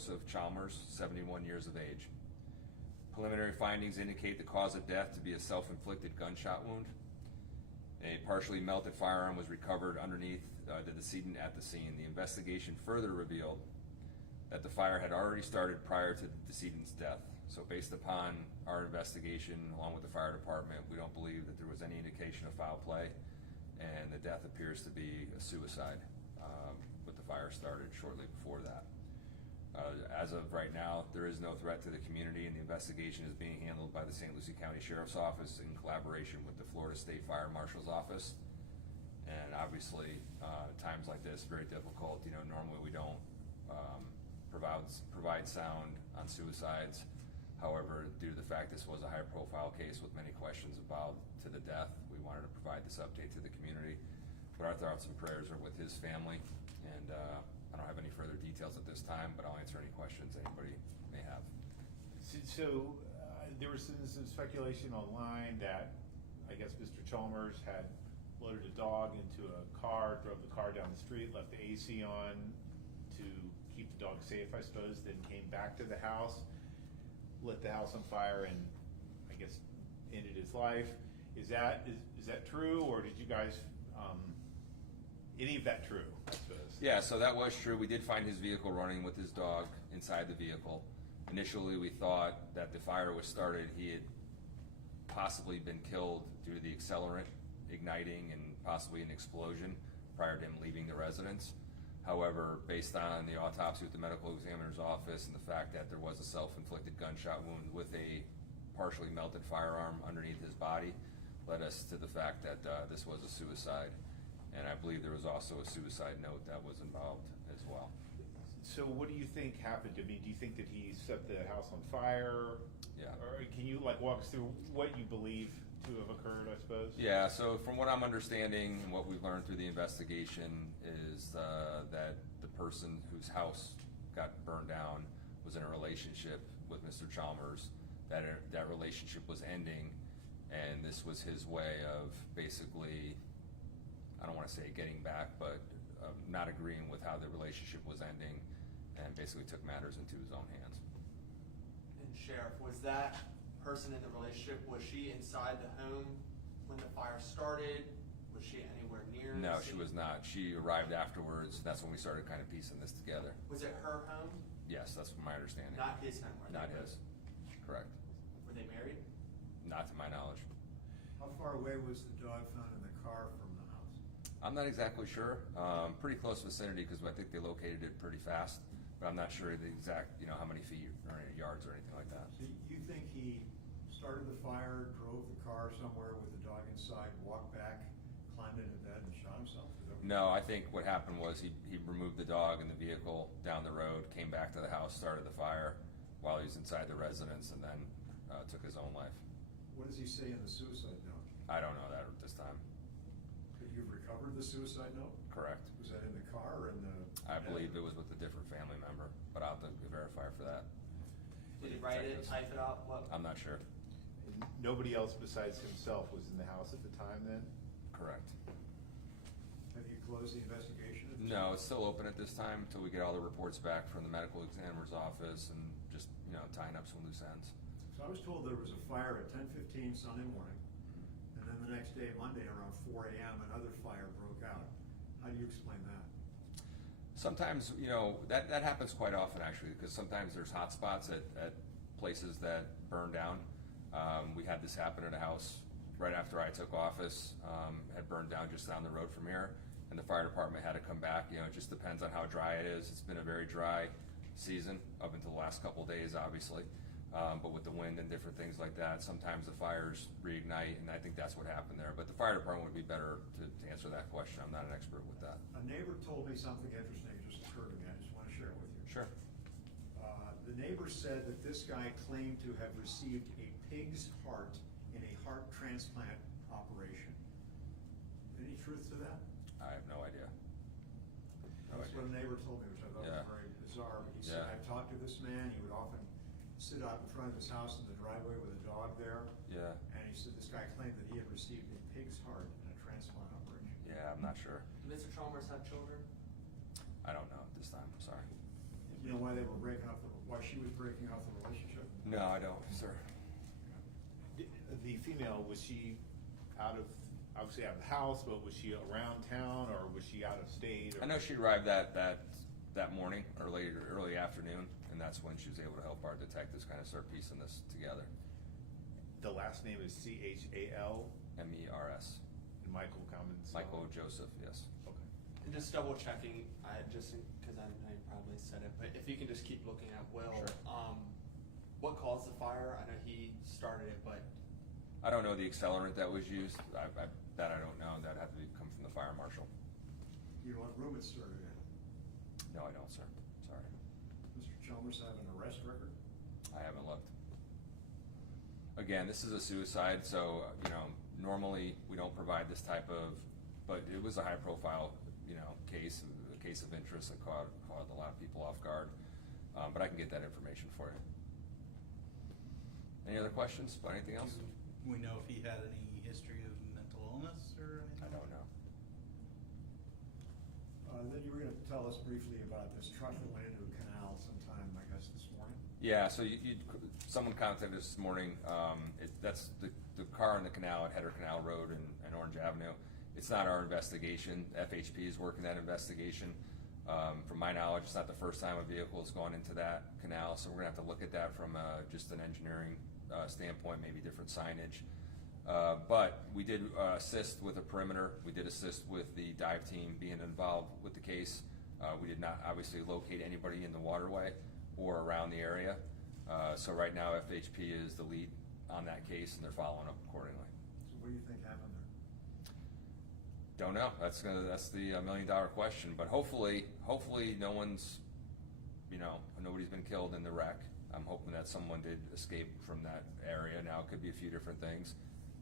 Joseph Chalmers, 71 years of age. Preliminary findings indicate the cause of death to be a self-inflicted gunshot wound. A partially melted firearm was recovered underneath the decedent at the scene. The investigation further revealed that the fire had already started prior to the decedent's death. So based upon our investigation, along with the fire department, we don't believe that there was any indication of foul play, and the death appears to be a suicide, with the fire started shortly before that. As of right now, there is no threat to the community, and the investigation is being handled by the St. Lucie County Sheriff's Office in collaboration with the Florida State Fire Marshal's Office. And obviously, times like this, very difficult. You know, normally we don't provide sound on suicides. However, due to the fact this was a high-profile case with many questions about to the death, we wanted to provide this update to the community. But our thoughts and prayers are with his family, and I don't have any further details at this time, but I'll answer any questions anybody may have. So there was some speculation online that I guess Mr. Chalmers had loaded a dog into a car, drove the car down the street, left the AC on to keep the dog safe, I suppose, then came back to the house, lit the house on fire, and I guess ended his life. Is that true, or did you guys, any of that true, I suppose? Yeah, so that was true. We did find his vehicle running with his dog inside the vehicle. Initially, we thought that the fire was started, he had possibly been killed due to the accelerant igniting and possibly an explosion prior to him leaving the residence. However, based on the autopsy with the medical examiner's office and the fact that there was a self-inflicted gunshot wound with a partially melted firearm underneath his body, led us to the fact that this was a suicide. And I believe there was also a suicide note that was involved as well. So what do you think happened? I mean, do you think that he set the house on fire? Yeah. Or can you walk us through what you believe to have occurred, I suppose? Yeah, so from what I'm understanding and what we've learned through the investigation is that the person whose house got burned down was in a relationship with Mr. Chalmers, that relationship was ending, and this was his way of basically, I don't want to say getting back, but not agreeing with how the relationship was ending, and basically took matters into his own hands. And Sheriff, was that person in the relationship, was she inside the home when the fire started? Was she anywhere near? No, she was not. She arrived afterwards. That's when we started kind of piecing this together. Was it her home? Yes, that's my understanding. Not his home, right? Not his. Correct. Were they married? Not to my knowledge. How far away was the dog found in the car from the house? I'm not exactly sure. Pretty close vicinity because I think they located it pretty fast, but I'm not sure the exact, how many feet or any yards or anything like that. So you think he started the fire, drove the car somewhere with the dog inside, walked back, climbed into bed and shot himself? No, I think what happened was he removed the dog and the vehicle down the road, came back to the house, started the fire while he was inside the residence, and then took his own life. What does he say in the suicide note? I don't know that at this time. But you've recovered the suicide note? Correct. Was that in the car or in the? I believe it was with a different family member, but I'll have to verify for that. Did he write it, type it out? What? I'm not sure. And nobody else besides himself was in the house at the time then? Correct. Have you closed the investigation? No, it's still open at this time until we get all the reports back from the medical examiner's office and just, tying up some loose ends. So I was told there was a fire at 10:15 Sunday morning, and then the next day, Monday, around 4 a.m., another fire broke out. How do you explain that? Sometimes, that happens quite often actually, because sometimes there's hot spots at places that burn down. We had this happen at a house right after I took office, had burned down just down the road from here, and the fire department had to come back. It just depends on how dry it is. It's been a very dry season up until the last couple of days, obviously. But with the wind and different things like that, sometimes the fires reignite, and I think that's what happened there. But the fire department would be better to answer that question. I'm not an expert with that. A neighbor told me something interesting that just occurred to me. I just want to share it with you. Sure. The neighbor said that this guy claimed to have received a pig's heart in a heart transplant operation. Any truth to that? I have no idea. That's what a neighbor told me, which I thought was very bizarre. But he said, I've talked to this man. He would often sit out in front of his house in the driveway with a dog there. Yeah. And he said this guy claimed that he had received a pig's heart in a transplant operation. Yeah, I'm not sure. Did Mr. Chalmers have children? I don't know at this time. I'm sorry. You know why they were breaking up breaking off the relationship? No, I don't, sir. The female, was she obviously out of the house, but was she around town, or was she out of state? Or? I know she arrived that morning or early afternoon, and that's when she was able to help our detectives kind of start piecing this together. The last name is Chal? MERS. And Michael Cummins? Michael Joseph, yes. Okay. And just double checking, just because I know you probably said it, but if you can just keep looking at Will, Sure. What caused the fire? I know he started it, but I don't know the accelerant that was used. That I don't know. That'd have to come from the fire marshal. You know what room it started in? No, I don't, sir. Sorry. Mr. Chalmers have an arrest record? I haven't looked. Again, this is a suicide, so, normally we don't provide this type of, but it was a high profile, case, a case of interest that caught a lot of people off guard. But I can get that information for you. Any other questions about anything else? Do we know if he had any history of mental illness or anything? I don't know. Then you were gonna tell us briefly about this truck that went into a canal sometime, I guess, this morning? Yeah, so someone contacted us this morning, that's the car in the canal at Header Canal Road and Orange Avenue. It's not our investigation, FHP is working that investigation. From my knowledge, it's not the first time a vehicle has gone into that canal, so we're gonna have to look at that from just an engineering standpoint, maybe different signage. But we did assist with a perimeter, we did assist with the dive team being involved with the case. We did not obviously locate anybody in the waterway or around the area. So right now FHP is the lead on that case and they're following up accordingly. So what do you think happened there? Don't know, that's the $1 million question, but hopefully no one's, nobody's been killed in the wreck. I'm hoping that someone did escape from that area. Now, it could be a few different things.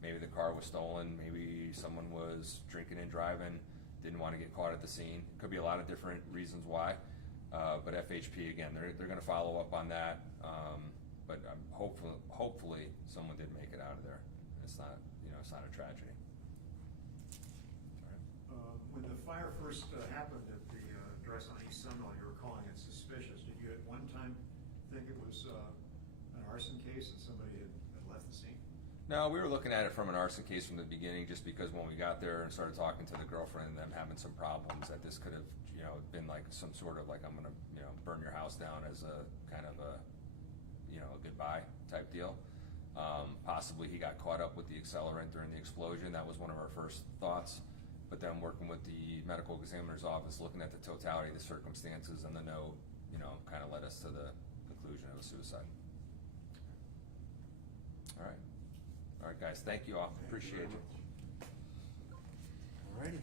Maybe the car was stolen, maybe someone was drinking and driving, didn't want to get caught at the scene. Could be a lot of different reasons why, but FHP, again, they're gonna follow up on that. But hopefully someone did make it out of there. It's not, it's not a tragedy. When the fire first happened at the address on East Sunwell, you were calling it suspicious. Did you at one time think it was an arson case and somebody had left the scene? No, we were looking at it from an arson case from the beginning, just because when we got there and started talking to the girlfriend and them having some problems, that this could have, been like some sort of like, I'm gonna, burn your house down as a kind of a, a goodbye type deal. Possibly he got caught up with the accelerant during the explosion. That was one of our first thoughts. But then working with the medical examiner's office, looking at the totality of the circumstances and the note, kind of led us to the conclusion of a suicide. All right, guys, thank you all, appreciate you. All righty.